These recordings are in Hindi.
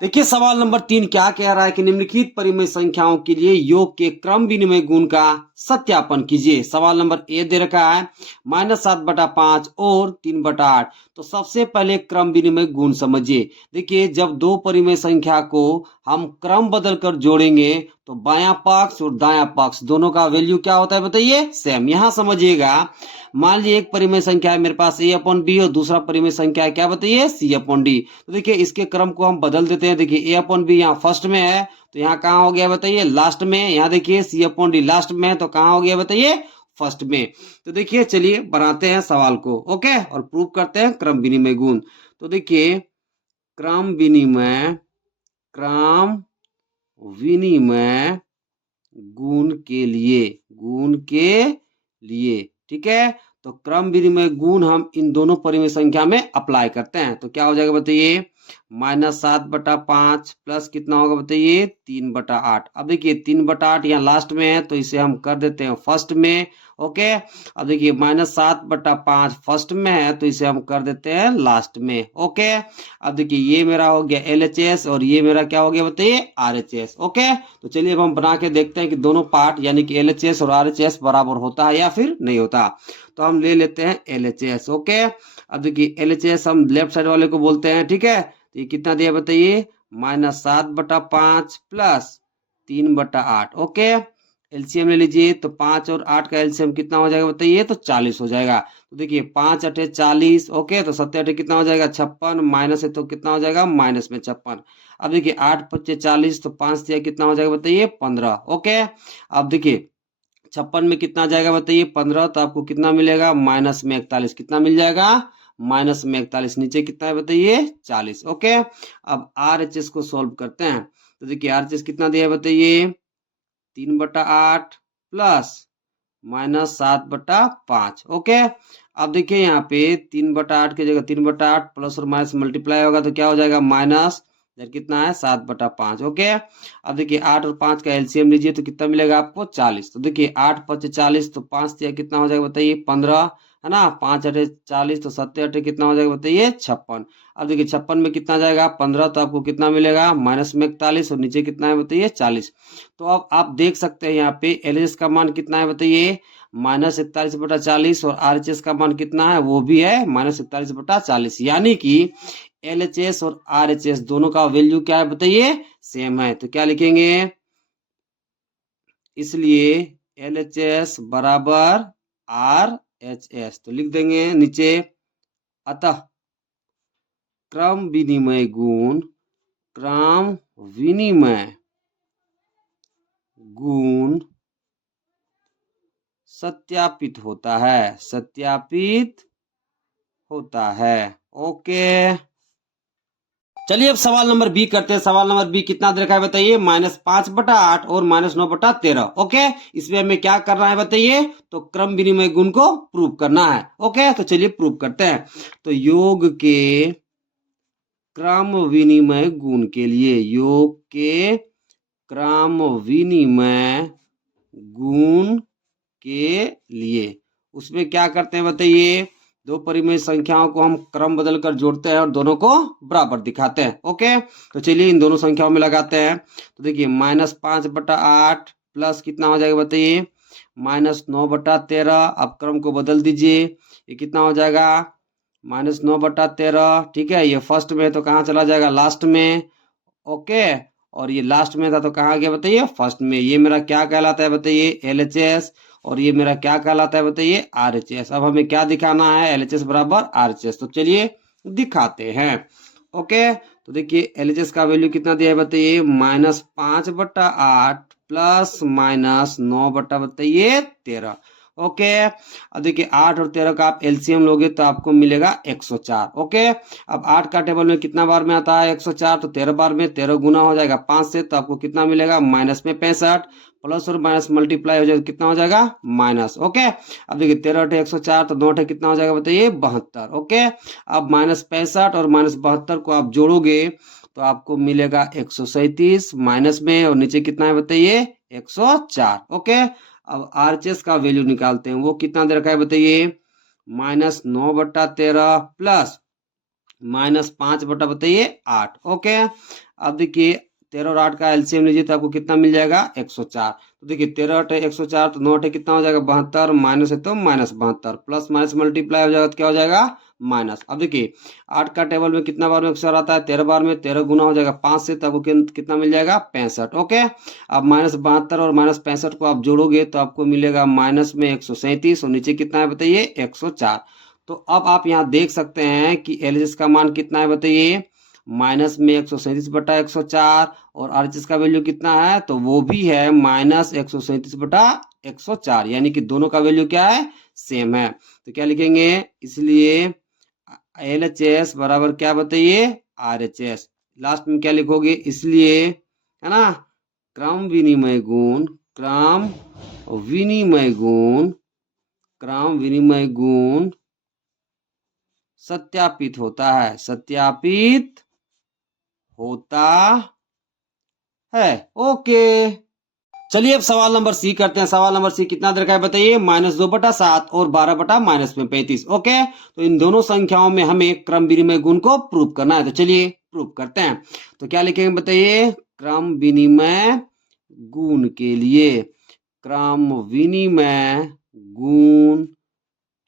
देखिए सवाल नंबर 3 क्या कह रहा है कि निम्नलिखित परिमेय संख्याओं के लिए योग के क्रम विनिमय गुण का सत्यापन कीजिए। सवाल नंबर ए दे रखा है -7/5 और 3/8। तो सबसे पहले क्रम विनिमय गुण समझिए। देखिए जब दो परिमेय संख्या को हम क्रम बदल कर जोड़ेंगे तो बायां पक्ष और दायां पक्ष दोनों का वैल्यू क्या होता है बताइए, सेम। यहां समझिएगा, मान लीजिए एक परिमेय संख्या है मेरे पास a/b और दूसरा परिमेय संख्या है क्या बताइए, c/d। तो देखिए इसके क्रम को हम बदल देते हैं। देखिए a/b यहाँ फर्स्ट में है तो यहाँ कहाँ हो गया बताइए, लास्ट में। यहाँ देखिए c/d लास्ट में है तो कहाँ हो गया बताइए, फर्स्ट में। तो देखिए चलिए बनाते हैं सवाल को, ओके, और प्रूव करते हैं क्रम विनिमय गुण। तो देखिए क्रम विनिमय गुण के लिए ठीक है। तो क्रम विनिमय गुण हम इन दोनों परिमेय संख्या में अप्लाई करते हैं तो क्या हो जाएगा बताइए, -7/5 प्लस कितना होगा बताइए, 3/8। अब देखिए 3/8 यहाँ लास्ट में है तो इसे हम कर देते हैं फर्स्ट में, ओके। अब देखिए -7/5 फर्स्ट में है तो इसे हम कर देते हैं लास्ट में, ओके। अब देखिए ये मेरा हो गया LHS और ये मेरा क्या हो गया बताइए, RHS, ओके। तो चलिए अब हम बना के देखते हैं कि दोनों पार्ट यानी कि LHS और RHS बराबर होता है या फिर नहीं होता। तो हम ले लेते हैं LHS, ओके। अब देखिए LHS हम लेफ्ट साइड वाले को बोलते हैं, ठीक है। तो ये कितना दिया बताइए, -7/5 प्लस 3/8, ओके। एलसीएम ले लीजिए तो 5 और 8 का एलसीएम कितना हो जाएगा बताइए, तो 40 हो जाएगा। तो देखिए 5 8 40, ओके। तो 7 8 कितना हो जाएगा, 56, माइनस है तो कितना हो जाएगा, माइनस में 56। अब देखिए 8 5 40 तो 5 दिया कितना हो जाएगा बताइए, 15, ओके। अब देखिए 56 में कितना जाएगा बताइए, 15। तो आपको कितना मिलेगा, -में 41। कितना मिल जाएगा, -में 41। नीचे कितना है बताइए, 40, ओके। अब RHS को सोल्व करते हैं। तो देखिए RHS कितना दिया है बताइए, 3/8 प्लस -7/5, ओके। अब देखिए यहाँ पे 3/8 की जगह 3/8 प्लस और माइनस मल्टीप्लाई होगा तो क्या हो जाएगा, माइनस इधर कितना है 7/5, ओके। अब देखिए 8 और 5 का एलसीएम लीजिए तो कितना मिलेगा आपको, 40। तो देखिए 8 5 40 तो 5 दिया कितना हो जाएगा बताइए, 15, है ना। 5 8 40 तो 7 8 कितना हो जाएगा बताइए, 56। अब देखिए 56 में कितना जाएगा, 15। तो आपको कितना मिलेगा, -में 41 और नीचे कितना है बताइए, 40। तो अब आप देख सकते हैं यहाँ पे एलएचएस का मान कितना है बताइए, -41/40 और आरएचएस का मान कितना है, वो भी है -41/40। यानी कि एलएचएस और आरएचएस दोनों का वैल्यू क्या है बताइए, सेम है। तो क्या लिखेंगे, इसलिए एलएचएस बराबर आरएचएस तो लिख देंगे नीचे। अतः क्रम विनिमय गुण सत्यापित होता है, ओके। चलिए अब सवाल नंबर बी करते हैं। सवाल नंबर बी कितना दे रखा है बताइए, -5/8 और -9/13, ओके। इसमें हमें क्या करना है बताइए, तो क्रम विनिमय गुण को प्रूव करना है, ओके। तो चलिए प्रूव करते हैं। तो योग के क्रम विनिमय गुण के लिए, योग के क्रम विनिमय गुण के लिए उसमें क्या करते हैं बताइए, दो परिमेय संख्याओं को हम क्रम बदल कर जोड़ते हैं और दोनों को बराबर दिखाते हैं, ओके। तो चलिए इन दोनों संख्याओं में लगाते हैं। तो देखिए -5/8 प्लस कितना हो जाएगा बताइए, -9/13। अब क्रम को बदल दीजिए, ये कितना हो जाएगा, -9/13, ठीक है। ये फर्स्ट में है तो कहाँ चला जाएगा, लास्ट में, ओके। और ये लास्ट में था तो कहाँ गया बताइए, फर्स्ट में। ये मेरा क्या कहलाता है बताइए, एलएचएस, और ये मेरा क्या कहलाता है बताइए, आरएचएस। अब हमें क्या दिखाना है, एलएचएस बराबर आरएचएस। तो चलिए दिखाते हैं, ओके। तो देखिए एलएचएस का वैल्यू कितना दिया है बताइए, -5/8 प्लस -9 बताइए 13, ओके। अब देखिए 8 और 13 का आप एलसीएम लोगे तो आपको मिलेगा 104, ओके। अब 8 का टेबल में कितना बार में आता है, 104। तो 13 बार में 13 गुना हो जाएगा 5 से, तो आपको कितना मिलेगा, -में 65, प्लस और माइनस मल्टीप्लाई हो जाएगा कितना हो जाएगा, माइनस, ओके। अब देखिए 13 × 104 तो 9 कितना हो जाएगा बताइए, 72, ओके। अब -65 और -72 को आप जोड़ोगे तो आपको मिलेगा 137 माइनस में, और नीचे कितना है बताइए, 104, ओके। अब आरएचएस का वैल्यू निकालते हैं, वो कितना दे रखा है बताइए, -9/13 प्लस -5 बताइए 8, ओके। अब देखिए 13 और 8 का एलसीएम लीजिए तो आपको कितना मिल जाएगा 104। तो देखिए 13 8 104, तो 9 8 कितना हो जाएगा 72, माइनस है तो माइनस 72, प्लस माइनस मल्टीप्लाई हो जाएगा तो क्या हो जाएगा माइनस। अब देखिए 8 का टेबल में कितना बार में 104 आता है, 13 बार में, 13 गुना हो जाएगा 5 से, तो आपको कितना मिल जाएगा 65। ओके, अब माइनस 72 और माइनस 65 को आप जोड़ोगे तो आपको मिलेगा माइनस में 137 और नीचे कितना है बताइए 104। तो अब आप यहाँ देख सकते हैं कि एलएचएस का मान कितना है बताइए, माइनस में 137 बटा 104, और आरएचएस का वैल्यू कितना है, तो वो भी है माइनस 137 बटा 104, यानी कि दोनों का वैल्यू क्या है, सेम है। तो क्या लिखेंगे, इसलिए एलएचएस बराबर क्या बताइए आरएचएस। लास्ट में क्या लिखोगे, इसलिए है ना, क्रम विनिमय गुण, क्रम विनिमय गुण, क्रम विनिमय गुण सत्यापित होता है, सत्यापित होता है। ओके, चलिए अब सवाल नंबर सी करते हैं। सवाल नंबर सी कितना दे रखा है बताइए, -2/7 और 12/-35। ओके, तो इन दोनों संख्याओं में हमें क्रम विनिमय गुण को प्रूव करना है, तो चलिए प्रूव करते हैं। तो क्या लिखेंगे बताइए, क्रम विनिमय गुण के लिए, क्रम विनिमय गुण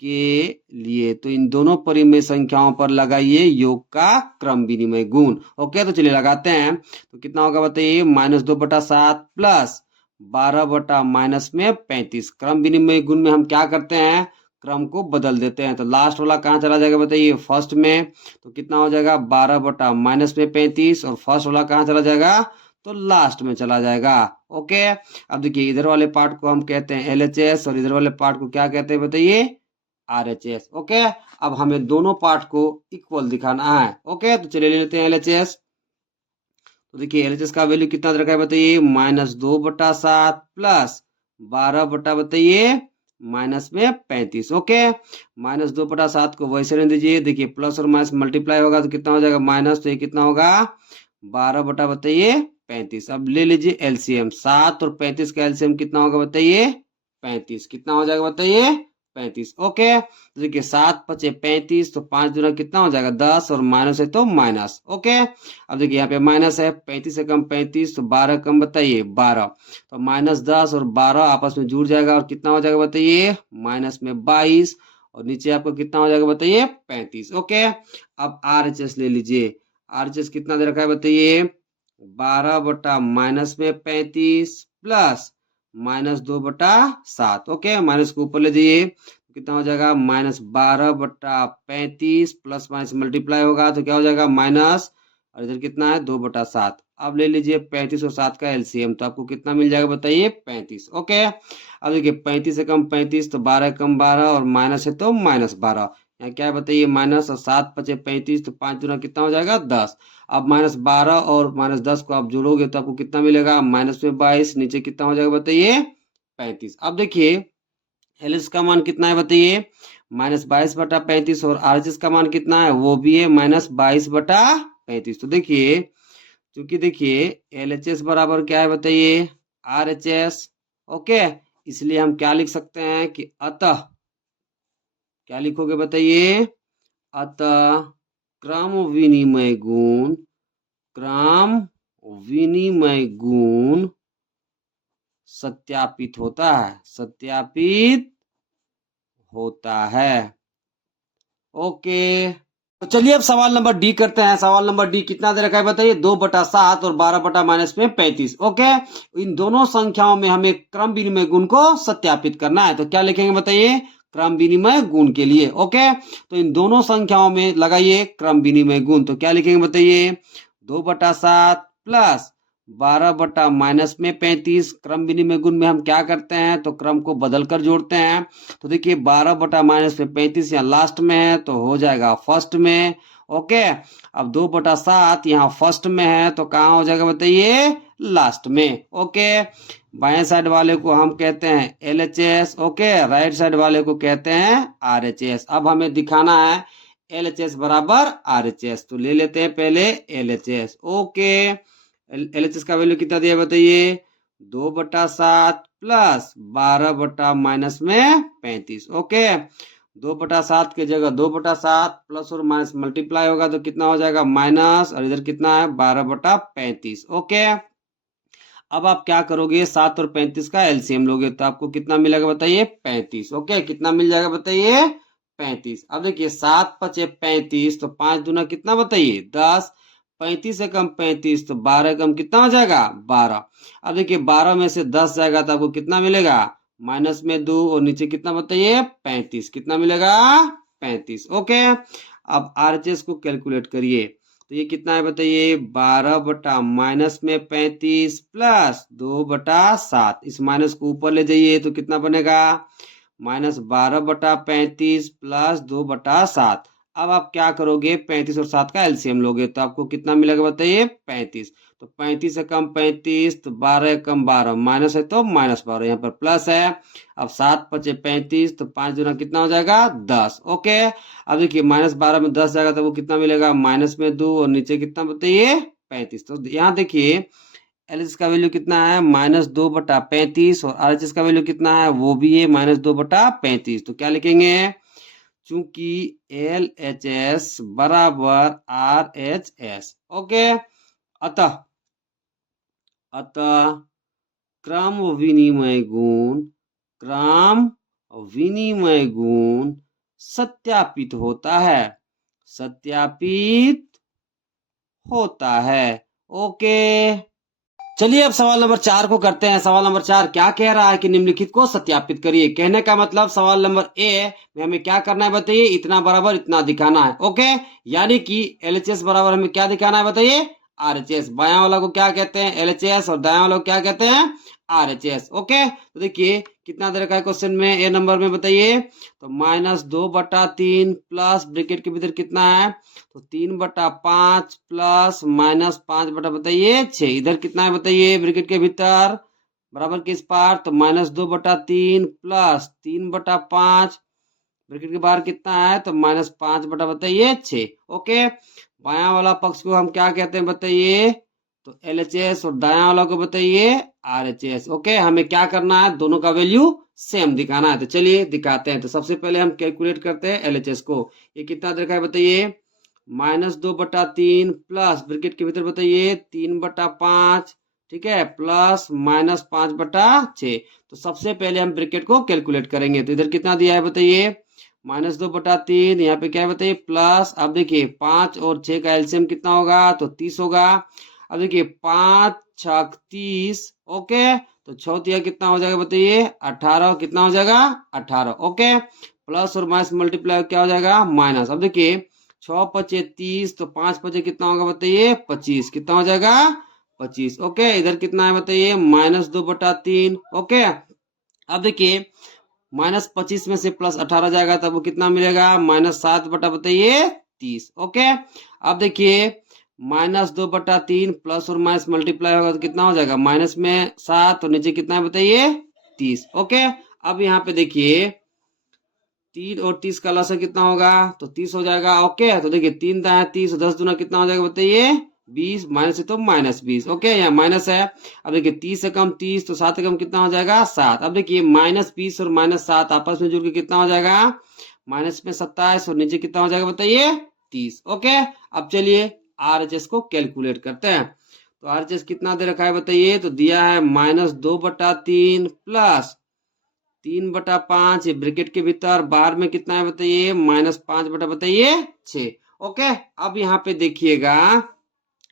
के लिए, तो इन दोनों परिमेय संख्याओं पर लगाइए योग का क्रम विनिमय गुण। ओके, तो चलिए लगाते हैं। तो कितना होगा बताइए, -2/7 प्लस 12/-35। क्रम विनिमय गुण में हम क्या करते हैं, क्रम को बदल देते हैं। तो लास्ट वाला कहाँ चला जाएगा बताइए, फर्स्ट में। तो कितना हो जाएगा 12/-35, और फर्स्ट वाला कहाँ चला जाएगा, तो लास्ट में चला जाएगा। ओके, अब देखिए इधर वाले पार्ट को हम कहते हैं एलएचएस और इधर वाले पार्ट को क्या कहते हैं बताइए, आरएचएस। ओके, अब हमें दोनों पार्ट को इक्वल दिखाना है। ओके, तो चलिए ले लेते हैं एलएचएस। तो देखिए एलएचएस का वैल्यू कितना रखा है बताइए, -2/7 प्लस 12 बटा बताइए माइनस में 35। ओके, -2/7 को वैसे रहने दीजिए। देखिए प्लस और माइनस मल्टीप्लाई होगा तो कितना हो जाएगा माइनस, तो ये कितना होगा 12 बटा बताइए 35। अब ले लीजिए एलसीएम, 7 और 35 का एलसीएम कितना होगा बताइए 35। कितना हो जाएगा बताइए 35। ओके, तो देखिए 7 5 35, तो 5 दूना कितना हो जाएगा 10, और माइनस है तो माइनस। ओके, अब देखिए यहाँ पे माइनस है, 35 से कम 35, तो 12 कम बताइए 12, तो -10 और 12 आपस में जुड़ जाएगा और कितना हो जाएगा बताइए माइनस में 22, और नीचे आपको कितना हो जाएगा बताइए 35। ओके, अब आरएचएस ले लीजिए। आरएचएस कितना दे रखा है बताइए, 12 बटा माइनस में 35 प्लस -2/7। ओके, माइनस को ऊपर ले जाइए, कितना हो जाएगा -12/35, प्लस माइनस मल्टीप्लाई होगा तो क्या हो जाएगा माइनस, और इधर कितना है 2/7। अब ले लीजिए 35 और 7 का एलसीएम, तो आपको कितना मिल जाएगा बताइए 35। ओके, अब देखिए 35 से कम 35, तो 12 कम 12, और माइनस है तो -12। यहाँ क्या है बताइए माइनस, और 7 5 35, तो 5 दूना कितना हो जाएगा 10। अब -12 और -10 को आप जोड़ोगे तो आपको कितना मिलेगा माइनस में 22, नीचे कितना हो जाएगा बताइए 35। अब देखिए एलएच का मान कितना है बताइए -22/35, और आरएचएस का मान कितना है, वो भी है -22/35। तो देखिए, क्योंकि देखिए एलएचएस बराबर क्या है बताइए आरएचएस। ओके, इसलिए हम क्या लिख सकते हैं कि अतः, क्या लिखोगे बताइए, अतः क्रम विनिमय गुण, क्रम विनिमय गुण सत्यापित होता है, सत्यापित होता है। ओके, तो चलिए अब सवाल नंबर डी करते हैं। सवाल नंबर डी कितना दे रखा है बताइए, 2/7 और 12/-35। ओके, इन दोनों संख्याओं में हमें क्रम विनिमय गुण को सत्यापित करना है। तो क्या लिखेंगे बताइए, क्रम विनिमय गुण के लिए। ओके, तो इन दोनों संख्याओं में लगाइए क्रम विनिमय गुण। तो क्या लिखेंगे बताइए, 2/7 प्लस 12/-35। क्रम विनिमय गुण में हम क्या करते हैं, तो क्रम को बदलकर जोड़ते हैं। तो देखिए 12/-35 यहाँ लास्ट में है तो हो जाएगा फर्स्ट में। ओके, अब 2/7 यहाँ फर्स्ट में है तो कहाँ हो जाएगा बताइए लास्ट में। ओके, बाएं साइड वाले को हम कहते हैं एलएचएस। ओके, राइट साइड वाले को कहते हैं आरएचएस। अब हमें दिखाना है एलएचएस बराबर आरएचएस, तो ले लेते हैं पहले एलएचएस। ओके, एलएचएस का वैल्यू कितना दिया बताइए, 2/7 प्लस 12/-35। ओके, 2/7 की जगह 2/7 प्लस और माइनस मल्टीप्लाई होगा तो कितना हो जाएगा माइनस, और इधर कितना है 12/35। ओके, अब आप क्या करोगे, 7 और 35 का एलसीएम लोगे तो आपको कितना मिलेगा बताइए 35। ओके, कितना मिल जाएगा बताइए 35। अब देखिए 7×5 = 35, तो 5 दूना कितना बताइए 10, 35 से कम 35 तो 12 कम कितना हो जाएगा 12। अब देखिए 12 में से 10 जाएगा तो आपको कितना मिलेगा, माइनस में 2 और नीचे कितना बताइए 35, कितना मिलेगा 35। ओके, अब आरएचएस को कैलकुलेट करिए तो ये कितना है बताइए 12 बटा माइनस में 35 प्लस 2/7, इस माइनस को ऊपर ले जाइए तो कितना बनेगा -12/35 प्लस 2/7। अब आप क्या करोगे 35 और 7 का एलसीएम लोगे तो आपको कितना मिलेगा बताइए 35। तो 35 से कम 35 तो 12 कम 12, माइनस है तो -12, यहाँ पर प्लस है। अब 7×5 = 35 तो 5 दूना कितना हो जाएगा 10। ओके, अब देखिए -12 में 10 जाएगा तो वो कितना मिलेगा माइनस में 2 और नीचे कितना बताइए 35। तो यहाँ देखिए एलएचएस का वैल्यू कितना है -2/35 और आरएचएस का वैल्यू कितना है वो भी है -2/35। तो क्या लिखेंगे, चूंकि एल एच एस बराबर आर एच एस। ओके, अतः अतः क्रम विनिमय गुण, क्रम विनिमय गुण सत्यापित होता है, सत्यापित होता है। ओके, चलिए अब सवाल नंबर 4 को करते हैं। सवाल नंबर 4 क्या कह रहा है कि निम्नलिखित को सत्यापित करिए। कहने का मतलब सवाल नंबर ए में हमें क्या करना है बताइए, इतना बराबर इतना दिखाना है। ओके, यानी कि एलएचएस बराबर हमें क्या दिखाना है बताइए आरएचएस। बायां वाला को क्या कहते हैं एलएचएस और दायां वाला को क्या कहते हैं आरएचएस। ओके, तो देखिए कितना दे रखा है क्वेश्चन में ए नंबर में बताइए, तो -2/3 प्लस ब्रैकेट के भीतर कितना है तो 3/5 प्लस -5 बटा बताइए 6, इधर कितना है बताइए ब्रैकेट के भीतर बराबर किस पार, तो -2/3 प्लस 3/5 ब्रैकेट के बाहर कितना है तो -5 बटा बताइए 6। ओके, बायां वाला पक्ष को हम क्या कहते हैं बताइए, तो एलएचएस और दायां वाला को बताइए आरएचएस। ओके, हमें क्या करना है दोनों का वैल्यू सेम दिखाना है, तो चलिए दिखाते हैं। तो सबसे पहले हम कैलकुलेट करते हैं एलएचएस को। ये कितना देखा है बताइए -2/3 प्लस ब्रैकेट के भीतर बताइए 3/5, ठीक है, प्लस -5/6। तो सबसे पहले हम ब्रैकेट को कैलकुलेट करेंगे, तो इधर कितना दिया है बताइए -2/3, यहाँ पे क्या है बताइए प्लस। अब देखिए 5 और 6 का एलसीएम कितना होगा तो 30 होगा। अब देखिए 5×6 = 30। ओके, तो 6 कितना हो जाएगा बताइए 18, कितना हो जाएगा 18। ओके, प्लस और माइनस मल्टीप्लाई क्या हो जाएगा माइनस। अब देखिए 6×5 = 30, तो 5×5 कितना होगा बताइए 25, कितना हो जाएगा 25। ओके, इधर कितना है बताइए -2/3। ओके, अब देखिए -25 में से +18 जाएगा तब वो कितना मिलेगा -7 बटा बताइए 30। ओके, अब देखिए -2/3 प्लस और माइनस मल्टीप्लाई होगा तो कितना हो जाएगा माइनस में 7 और नीचे कितना है बताइए 30। ओके, अब यहाँ पे देखिए 3 और 30 का लसा कितना होगा तो 30 हो जाएगा। ओके, तो देखिए 3 दाएं 30 और 10 दूना कितना हो जाएगा बताइए 20, माइनस है तो -20। ओके, यहाँ माइनस है। अब देखिए 30 से कम 30 तो 7 से कम कितना हो जाएगा 7। अब देखिए -20 और -7 आपस में जुड़ के कितना हो जाएगा माइनस में 27 और नीचे कितना हो जाएगा बताइए 30। ओके, अब चलिए आरएचएस को कैलकुलेट करते हैं। तो आरएचएस कितना दे रखा है बताइए, तो दिया है -2/3 प्लस 3/5 ब्रैकेट के भीतर, बाहर में कितना है बताइए -5 बटा बताइए 6। ओके, अब यहाँ पे देखिएगा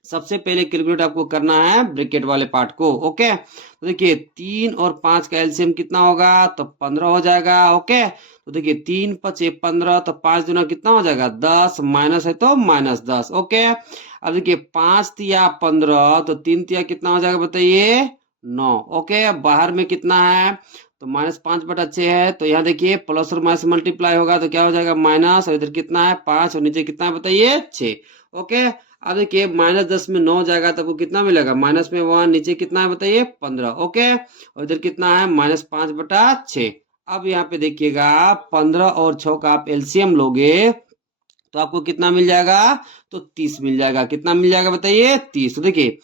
सबसे पहले कैलकुलेट आपको करना है ब्रैकेट वाले पार्ट को। ओके, तो देखिए 3 और 5 का एलसीएम कितना होगा तो 15 हो जाएगा। ओके, तो देखिए 3×5 = 15, तो 5 दूना कितना हो जाएगा 10, माइनस है तो -10। ओके, अब देखिए 5 तिया 15, तो 3 तिया कितना हो जाएगा बताइए 9। ओके, अब बाहर में कितना है तो -5/6 है, तो यहाँ देखिए प्लस और माइनस मल्टीप्लाई होगा तो क्या हो जाएगा माइनस, और इधर कितना है 5 और नीचे कितना है बताइए 6। ओके, अब देखिए -10 में 9 जाएगा तो आपको कितना मिलेगा माइनस में 1, नीचे कितना है बताइए 15। ओके, और इधर कितना है -5/6। अब यहाँ पे देखिएगा 15 और 6 का आप एलसीएम लोगे तो आपको कितना मिल जाएगा तो 30 मिल जाएगा। कितना मिल जाएगा बताइए 30। तो देखिए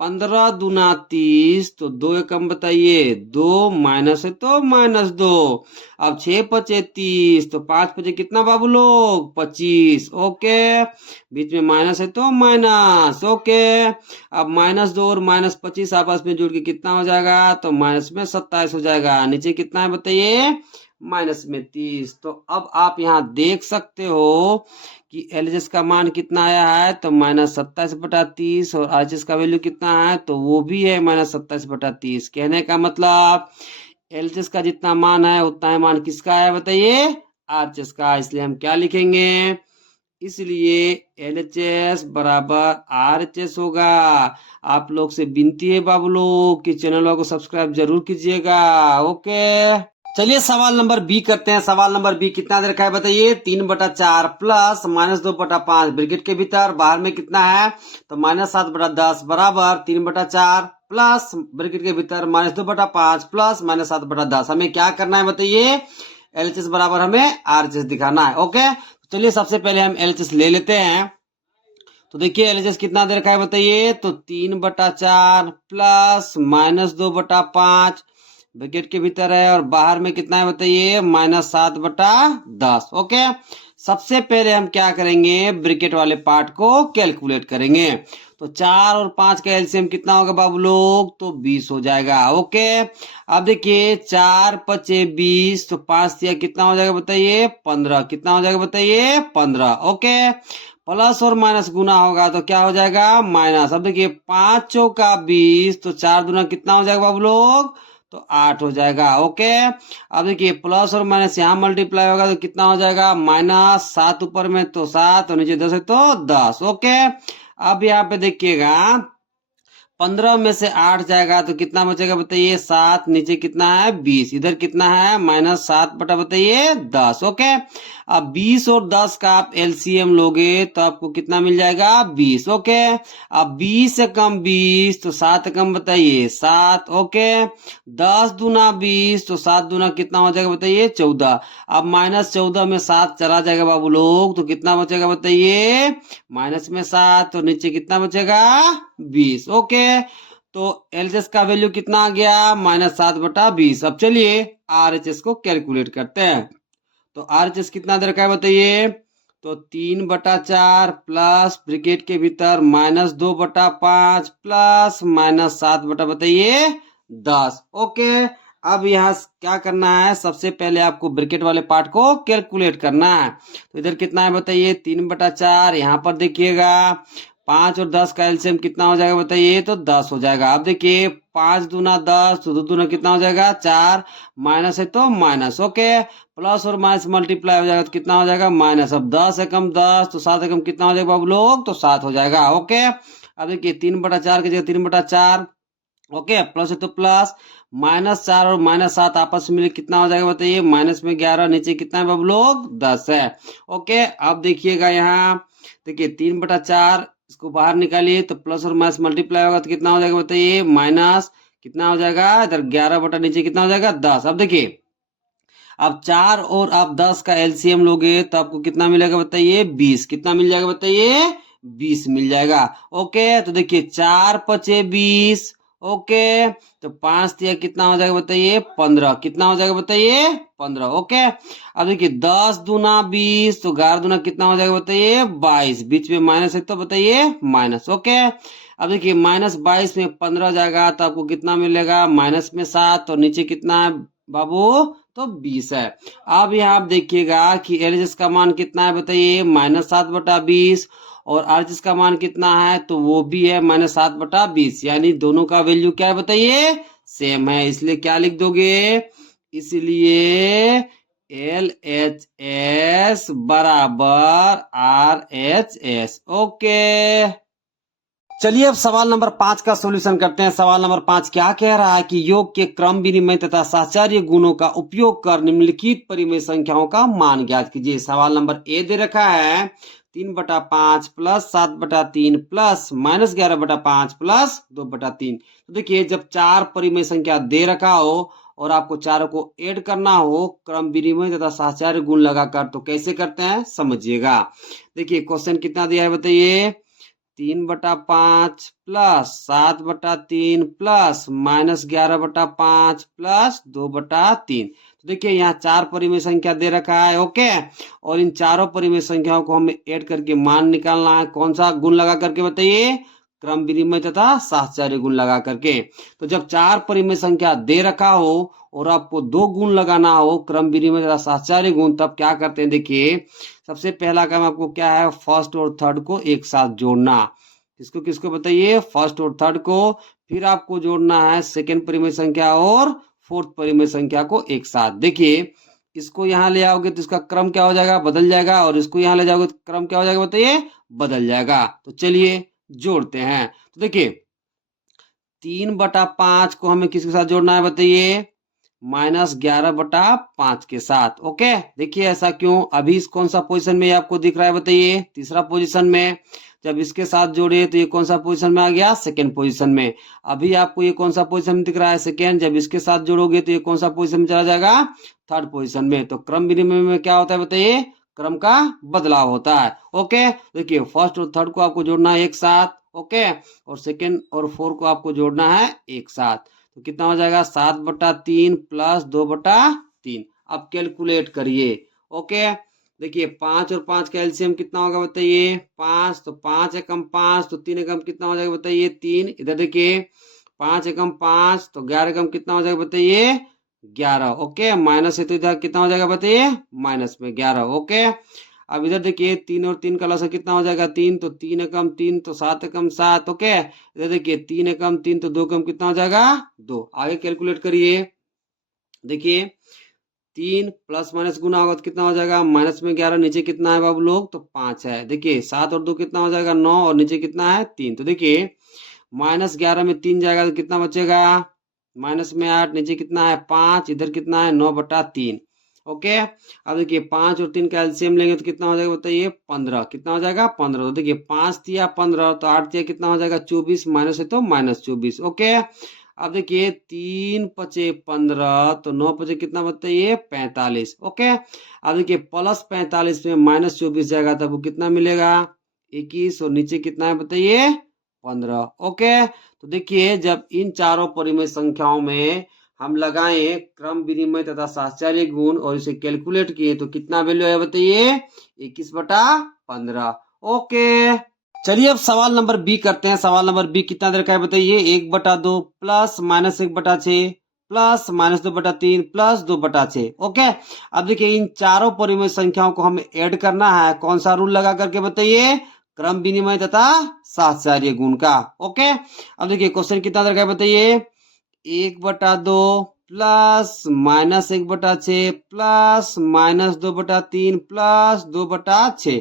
15 दूना 30, तो 2 एकम बताइए 2, माइनस है तो -2। अब 6 पचे 30, तो 5 पचे कितना बाबू लोग 25। ओके, बीच में माइनस है तो माइनस। ओके, अब -2 और -25 आपस में जुड़ के कितना हो जाएगा, तो माइनस में 27 हो जाएगा। नीचे कितना है बताइए, -30। तो अब आप यहाँ देख सकते हो कि एलएचएस का मान कितना आया है, तो -27/30, और आरएचएस का वैल्यू कितना है, तो वो भी है -27/30। कहने का मतलब एलएचएस का जितना मान है उतना ही मान किसका है बताइए, आरएचएस का। इसलिए हम क्या लिखेंगे, इसलिए एलएचएस बराबर आरएचएस होगा। आप लोग से विनती है बाबू लोग कि चैनल को सब्सक्राइब जरूर कीजिएगा। ओके, चलिए सवाल नंबर बी करते हैं। सवाल नंबर बी कितना दे रखा है बताइए, 3/4 प्लस -2/5 ब्रैकेट के भीतर, बाहर में कितना है, तो -7/10 बराबर 3/4 प्लस ब्रैकेट के भीतर -2/5 प्लस -7/10। हमें क्या करना है बताइए, एलएचएस बराबर हमें आरएचएस दिखाना है। ओके, चलिए सबसे पहले हम एलएचएस ले लेते हैं। तो देखिए एलएचएस कितना दे रखा है बताइए, तो 3/4 प्लस -2/5 ब्रैकेट के भीतर है, और बाहर में कितना है बताइए, -7/10। ओके, सबसे पहले हम क्या करेंगे, ब्रैकेट वाले पार्ट को कैलकुलेट करेंगे। तो 4 और 5 का एलसीएम कितना होगा बाबू लोग, तो 20 हो जाएगा। ओके, अब देखिए 4 पचे 20, तो 5 दिया कितना हो जाएगा बताइए, 15। कितना हो जाएगा बताइए, 15। ओके, प्लस और माइनस गुना होगा तो क्या हो जाएगा, माइनस। अब देखिए 5 चौका 20, तो 4 दूना कितना हो जाएगा बाबू लोग, तो 8 हो जाएगा। ओके, अब देखिए प्लस और माइनस यहाँ मल्टीप्लाई होगा तो कितना हो जाएगा, -7 ऊपर में तो 7, और नीचे 10 है तो 10। ओके, अब यहाँ पे देखिएगा 15 में से 8 जाएगा तो कितना बचेगा बताइए, 7, नीचे कितना है 20, इधर कितना है -7 बटा बताइए 10। ओके, अब 20 और 10 का आप एलसीएम लोगे तो आपको कितना मिल जाएगा, 20। ओके, अब 20 से कम 20, तो 7 कम बताइए 7। ओके, 10 दूना 20, तो 7 दूना कितना हो जाएगा बताइए 14। अब -14 में 7 चला जाएगा बाबू लोग, तो कितना बचेगा बताइए, माइनस में 7, तो नीचे कितना बचेगा 20। ओके, तो एलएचएस का वैल्यू कितना आ गया, -7/20। अब चलिए आरएचएस को कैलकुलेट करते हैं। तो आरएचएस कितना दे रखा है बताइए, तो 3/4 प्लस ब्रैकेट के भीतर -2/5 प्लस -7 बटा बताइए 10। ओके, अब यहाँ क्या करना है, सबसे पहले आपको ब्रैकेट वाले पार्ट को कैलकुलेट करना है। तो इधर कितना है बताइए, 3/4। यहाँ पर देखिएगा 5 और 10 का एलसीएम कितना हो जाएगा बताइए, तो 10 हो जाएगा। अब देखिए 5 दूना 10, तो 2 दूना कितना हो जाएगा 4, माइनस है तो माइनस। ओके, प्लस और माइनस मल्टीप्लाई हो जाएगा तो कितना हो जाएगा माइनस। अब 10 एकम 10, तो 7 एकम कितना हो जाएगा बाबू लोग, तो 7 हो जाएगा। ओके, अब देखिए 3/4 की जगह 3/4। ओके, प्लस है तो प्लस, -4 और -7 आपस में कितना हो जाएगा बताइए, -11, नीचे कितना है बाबू लोग 10 है। ओके, अब देखिएगा यहाँ देखिए 3/4, इसको बाहर निकालिए तो प्लस और माइनस मल्टीप्लाई होगा तो कितना हो जाएगा बताइए, माइनस कितना हो जाएगा, इधर 11 बटा नीचे कितना हो जाएगा 10। अब देखिए अब 4 और आप 10 का एलसीएम लोगे तो आपको कितना मिलेगा बताइए, 20। कितना मिल जाएगा बताइए, 20 मिल जाएगा। ओके, तो देखिए 4 पचे 20। ओके, तो 5 दिया कितना हो जाएगा बताइए, 15। कितना हो जाएगा बताइए, 15। ओके, अब देखिए 10 दूना 20, तो 11 दूना कितना हो जाएगा बताइए, 22। बीच में माइनस है तो बताइए माइनस। ओके, अब देखिए -22 में 15 जाएगा तो आपको कितना मिलेगा, माइनस में 7, और नीचे कितना है बाबू, तो 20 है। अब यहाँ आप देखिएगा कि एलएचएस का मान कितना है बताइए, -7/20, और आरएचएस का मान कितना है, तो वो भी है -7/20। यानी दोनों का वैल्यू क्या है बताइए, सेम है। इसलिए क्या लिख दोगे, इसलिए एल एच एस बराबर RHS। ओके, चलिए अब सवाल नंबर 5 का सॉल्यूशन करते हैं। सवाल नंबर 5 क्या कह रहा है कि योग के क्रम विनिमय तथा साचार्य गुणों का उपयोग कर निम्नलिखित परिमेय संख्याओं का मान ज्ञात कीजिए। सवाल नंबर ए दे रखा है 3/5 प्लस 7/3 प्लस -11/5 प्लस 2/3। तो देखिए जब 4 परिमेय संख्या दे रखा हो और आपको चारों को ऐड करना हो क्रम विनिमय तथा साचार्य गुण लगाकर, तो कैसे करते हैं समझिएगा। देखिए क्वेश्चन कितना दिया है बताइए, 3/5 प्लस 7/3 प्लस -11/5 प्लस 2/3। तो देखिए यहाँ 4 परिमेय संख्या दे रखा है। ओके, और इन चारों परिमेय संख्याओं को हमें ऐड करके मान निकालना है। कौन सा गुण लगा करके बताइए? क्रम विनिमय तथा साहचर्य गुण लगा करके। तो जब 4 परिमेय संख्या दे रखा हो और आपको 2 गुण लगाना हो, क्रम विनिमय तथा साहचर्य गुण, तब क्या करते हैं? देखिए सबसे पहला काम आपको क्या है? फर्स्ट और थर्ड को एक साथ जोड़ना। किसको किसको बताइए? फर्स्ट और थर्ड को। फिर आपको जोड़ना है सेकेंड परिमेय संख्या और फोर्थ परिमेय संख्या को एक साथ। देखिए इसको यहाँ ले आओगे तो इसका क्रम क्या हो जाएगा? बदल जाएगा। और इसको यहाँ ले जाओगे तो क्रम क्या हो जाएगा? बताइए, बदल जाएगा। तो चलिए जोड़ते हैं। तो देखिए 3/5 को हमें किसके साथ जोड़ना है? बताइए, -11/5 के साथ। ओके, देखिए ऐसा क्यों? अभी इस कौन सा पोजीशन में आपको दिख रहा है? बताइए, तीसरा पोजीशन में। जब इसके साथ जोड़े तो ये कौन सा पोजीशन में आ गया? सेकेंड पोजीशन में। अभी आपको ये कौन सा पोजीशन में दिख रहा है? सेकेंड। जब इसके साथ जोड़ोगे तो ये कौन सा पोजीशन में चला जाएगा? थर्ड पोजीशन में। तो क्रम विनिमय में क्या होता है? बताइए, क्रम का बदलाव होता है। ओके, देखिए फर्स्ट और थर्ड को आपको जोड़ना है एक साथ। ओके, और सेकेंड और फोर्थ को आपको जोड़ना है एक साथ। तो कितना हो जाएगा? 7/3 प्लस 2/3। अब कैलकुलेट करिए। ओके, देखिए 5 और 5 का एलसीएम कितना होगा? बताइए, 5। तो 5 एकम 5, तो 3 एकम कितना हो जाएगा? बताइए, 3। इधर देखिए 5 एकम 5, तो 11 एकम कितना हो जाएगा? बताइए, 11। ओके, माइनस है तो इधर कितना हो जाएगा? बताइए, माइनस में 11। ओके, अब इधर देखिए 3 और 3 का लसा कितना हो जाएगा? 3। तो 3 एकम 3, तो 7 एकम 7। ओके, इधर देखिए 3 एकम 3, तो 2 एकम कितना हो जाएगा? 2। आगे कैलकुलेट करिए। देखिए 3 प्लस माइनस गुना होगा तो कितना हो जाएगा? माइनस में 11, नीचे कितना है बाबू लोग? तो 5 है। देखिए 7 और 2 कितना हो जाएगा? 9, और नीचे कितना है? 3। तो देखिए -11 में 3 जाएगा तो कितना बचेगा? माइनस में 8, नीचे कितना है? 5, इधर कितना है? 9/3। ओके, अब देखिए 5 और 3 का एलसीएम लेंगे तो कितना हो जाएगा? बताइए, 15। कितना हो जाएगा? 15। तो देखिए 5 दिया 15, तो 8 दिया कितना हो जाएगा? 24। माइनस है तो -24। ओके, अब देखिए 3 पचे 15, तो 9 पचे कितना? बताइए, 45। ओके, अब देखिए प्लस 45 में -24 जाएगा तब वो कितना मिलेगा? 21। और नीचे कितना है? बताइए, 15। ओके, तो देखिए जब इन चारों परिमेय संख्याओं में हम लगाए क्रम विनिमय तथा साहचर्य गुण और इसे कैलकुलेट किए तो कितना वैल्यू है? बताइए, 21/15। ओके, चलिए अब सवाल नंबर बी करते हैं। सवाल नंबर बी कितना दे रखा है? बताइए, 1/2 प्लस -1/6 प्लस -2/3 प्लस 2/6। ओके, अब देखिए इन चारों परिमेय संख्याओं को हमें ऐड करना है। कौन सा रूल लगा करके? बताइए, क्रम विनिमय तथा साहचर्य गुण का। ओके, अब देखिए क्वेश्चन कितना दे रखा है? बताइए, 1/2 प्लस -1/6 प्लस -2/3 प्लस 2/6।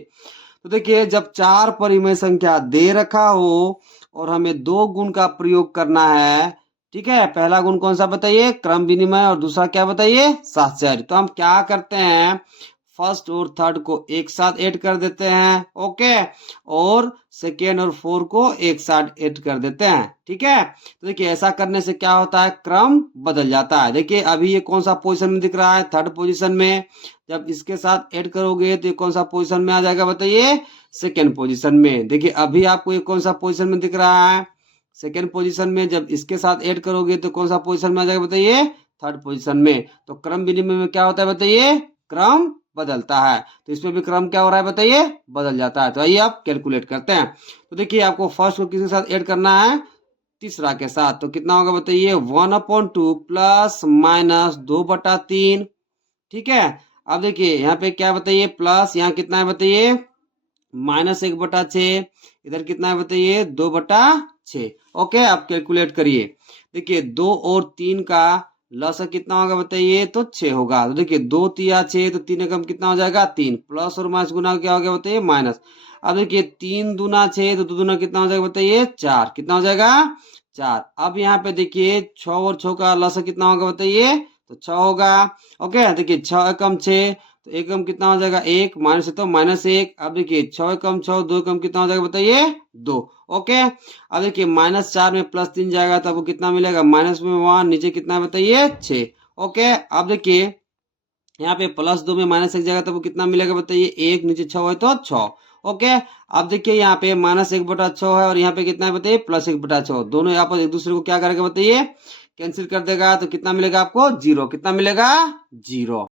तो देखिए जब 4 परिमेय संख्या दे रखा हो और हमें 2 गुण का प्रयोग करना है, ठीक है, पहला गुण कौन सा? बताइए, क्रम विनिमय, और दूसरा क्या? बताइए, साहचर्य। तो हम क्या करते हैं? फर्स्ट और थर्ड को एक साथ ऐड कर देते हैं। ओके, और सेकेंड और फोर्थ को एक साथ ऐड कर देते हैं। ठीक है, तो देखिए ऐसा करने से क्या होता है? क्रम बदल जाता है। देखिए अभी ये कौन सा पोजीशन में दिख रहा है? थर्ड पोजीशन में। जब इसके साथ ऐड करोगे तो ये कौन सा पोजीशन में आ जाएगा? बताइए, सेकेंड पोजीशन में। देखिए अभी आपको ये कौन सा पोजीशन में दिख रहा है? सेकेंड पोजीशन में। जब इसके साथ ऐड करोगे तो कौन सा पोजीशन में आ जाएगा? बताइए, थर्ड पोजीशन में। तो क्रम विनिमय में क्या होता है? बताइए, क्रम बदलता है। तो इसमें भी क्रम क्या हो रहा है? बताइए, बदल जाता है। तो आइए आप कैलकुलेट करते हैं। तो देखिए आपको फर्स्ट को किसके साथ ऐड करना है? तीसरा के साथ। तो कितना होगा? बताइए, 1/2 प्लस -2/3। ठीक है, अब देखिए यहाँ पे क्या? बताइए, प्लस, यहाँ कितना है? बताइए, -1/6। इधर कितना है? बताइए, 2/6। ओके, आप कैलकुलेट करिए। देखिए 2 और 3 का लसा कितना होगा? बताइए, तो 6 होगा। तो देखिए 2 तिया 6, तो 3 एकम कितना हो जाएगा? 3। प्लस और माइनस गुना क्या हो गया? बताइए, माइनस। अब देखिए 3 दूना 6, तो 2 दूना कितना हो जाएगा? बताइए, 4। कितना हो जाएगा? 4। अब यहाँ पे देखिए 6 और 6 का लसा कितना होगा? बताइए, तो 6 होगा। ओके, देखिए 6 एकम 6, तो एकम कितना हो जाएगा? 1। माइनस है तो -1। अब देखिए 6 एकम 6, 2 एकम कितना हो जाएगा? बताइए, 2। ओके, अब देखिए -4 में +3 जाएगा तो आपको कितना मिलेगा? माइनस में 1, नीचे कितना है? बताइए, 6। ओके, अब देखिए यहाँ पे +2 में -1 जाएगा तो आपको कितना मिलेगा? बताइए, 1, नीचे 6 है तो 6। ओके, अब देखिए यहाँ पे -1/6 है और यहाँ पे कितना है बताइए +1/6, दोनों यहाँ पर एक दूसरे को क्या करेगा बताइए कैंसिल कर देगा, तो कितना मिलेगा आपको 0, कितना मिलेगा 0।